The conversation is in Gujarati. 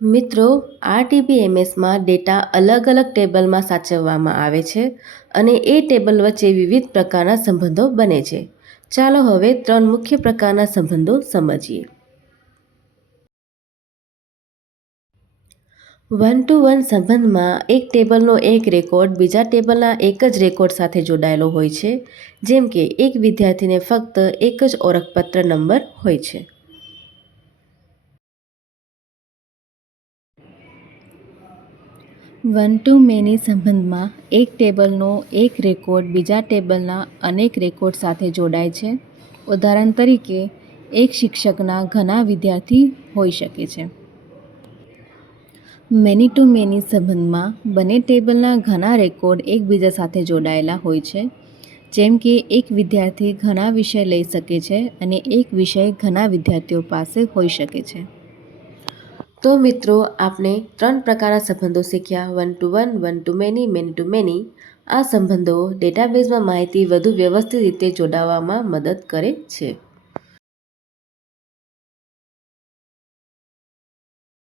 મિત્રો, RDBMSમાં ડેટા અલગ અલગ ટેબલમાં સાચવવામાં આવે છે અને એ ટેબલ વચ્ચે વિવિધ પ્રકારના સંબંધો બને છે. ચાલો હવે 3 મુખ્ય પ્રકારના સંબંધો સમજીએ. 1-to-1 સંબંધમાં એક ટેબલનો એક રેકોર્ડ બીજા ટેબલના એક જ રેકોર્ડ સાથે જોડાયેલો હોય છે, જેમ કે એક વિદ્યાર્થીને ફક્ત એક જ ઓળખપત્ર નંબર હોય છે. 1-to-many સંબંધમાં એક ટેબલનો એક રેકોર્ડ બીજા ટેબલના અનેક રેકોર્ડ સાથે જોડાય છે. ઉદાહરણ તરીકે, એક શિક્ષકના ઘણા વિદ્યાર્થી હોઈ શકે છે. મેની-ટુ-મેની સંબંધમાં બંને ટેબલના ઘણા રેકોર્ડ એકબીજા સાથે જોડાયેલા હોય છે, જેમ કે એક વિદ્યાર્થી ઘણા વિષય લઈ શકે છે અને એક વિષય ઘણા વિદ્યાર્થીઓ પાસે હોઈ શકે છે. તો મિત્રો, આપણે 3 પ્રકારના સંબંધો શીખ્યા: 1-to-1, 1-to-many, many-to-many. આ સંબંધો ડેટાબેઝમાં માહિતી વધુ વ્યવસ્થિત રીતે જોડાવામાં મદદ કરે છે.